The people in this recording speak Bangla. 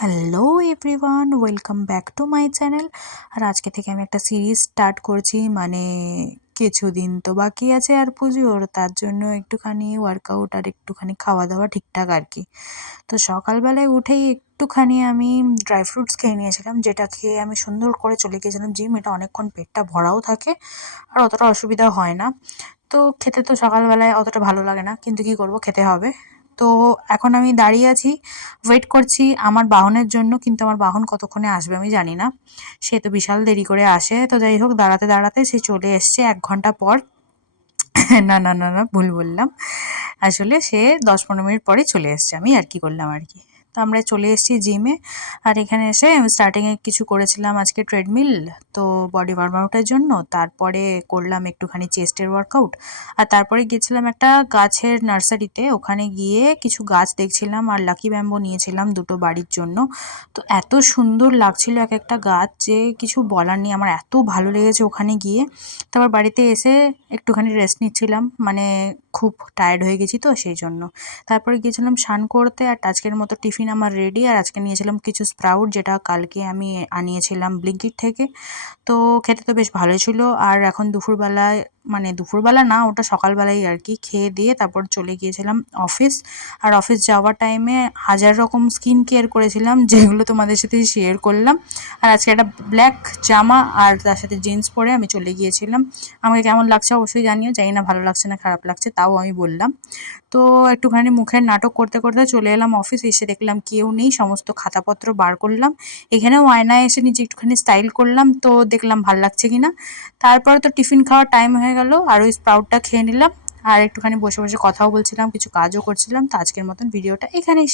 Hello everyone, welcome back to my channel. আর আজকে থেকে আমি একটা সিরিজ স্টার্ট করছি, মানে কিছুদিন তো বাকি আছে আর পুজোর, তার জন্য একটুখানি ওয়ার্কআউট আর একটুখানি খাওয়া দাওয়া ঠিকঠাক আর কি। তো সকালবেলায় উঠেই একটুখানি আমি ড্রাই ফ্রুটস খেয়ে নিয়েছিলাম, যেটা খেয়ে আমি সুন্দর করে চলে গিয়েছিলাম জিম। এটা অনেকক্ষণ পেটটা ভরাও থাকে আর অতটা অসুবিধা হয় না। তো খেতে তো সকালবেলায় অতটা ভালো লাগে না, কিন্তু কি করব, খেতে হবে। তো এখন আমি দাঁড়িয়ে আছি, ওয়েট করছি আমার বাহনের জন্য, কিন্তু আমার বাহন কতক্ষণে আসবে আমি জানি না। সে তো বিশাল দেরি করে আসে। তো যাই হোক, দাঁড়াতে দাঁড়াতে সে চলে এসছে 1 ঘন্টা পর। না না না না, ভুল বললাম। আসলে সে 10-15 মিনিট পরে চলে এসছে, আমি আর কি করলাম আর কি। তো আমরা চলে এসেছি জিমে। আর এখানে এসে স্টার্টিংয়ে কিছু করেছিলাম আজকে ট্রেডমিল, তো বডি ওয়ার্ম আউটের জন্য। তারপরে করলাম একটুখানি চেস্টের ওয়ার্কআউট। আর তারপরে গেছিলাম একটা গাছের নার্সারিতে, ওখানে গিয়ে কিছু গাছ দেখছিলাম আর লাকি ব্যাম্বো নিয়েছিলাম দুটো বাড়ির জন্য। তো এত সুন্দর লাগছিল এক একটা গাছ, যে কিছু বলার নেই, আমার এত ভালো লেগেছে ওখানে গিয়ে। তারপর বাড়িতে এসে একটুখানি রেস্ট নিচ্ছিলাম, মানে খুব টায়ার্ড হয়ে গেছি তো সেই জন্য। তারপরে গিয়েছিলাম স্নান করতে, আর আজকের মতো টিফিন আমার রেডি। আর আজকে নিয়েছিলাম কিছু স্প্রাউট, যেটা কালকে আমি আনিয়েছিলাম ব্লিঙ্কিট থেকে। তো খেতে তো বেশ ভালোই ছিল। আর এখন দুপুরবেলায়, মানে দুপুরবেলা না, ওটা সকালবেলাই আর কি, খেয়ে দিয়ে তারপর চলে গিয়েছিলাম অফিস। আর অফিস যাওয়ার টাইমে হাজার রকম স্কিন কেয়ার করেছিলাম, যেগুলো তোমাদের সাথে শেয়ার করলাম। আর আজকে একটা ব্ল্যাক জামা আর তার সাথে জিন্স পরে আমি চলে গিয়েছিলাম। আমাকে কেমন লাগছে অবশ্যই জানিও, জানি না ভালো লাগছে না খারাপ লাগছে, তাও আমি বললাম। তো একটুখানি মুখের নাটক করতে করতে চলে এলাম অফিস। এসে দেখলাম কেউ নেই, সমস্ত খাতাপত্র বার করলাম। এখানেও আয়নায় এসে নিজে একটুখানি স্টাইল করলাম, তো দেখলাম ভাল লাগছে কিনা। তারপরে তো টিফিন খাওয়ার টাইম হয়ে গেল, আর ওই স্প্রাউটটা খেয়ে নিলাম। আর একটুখানি বসে বসে কথাও বলছিলাম, কিছু কাজও করছিলাম। তো আজকের মতন ভিডিওটা এখানেই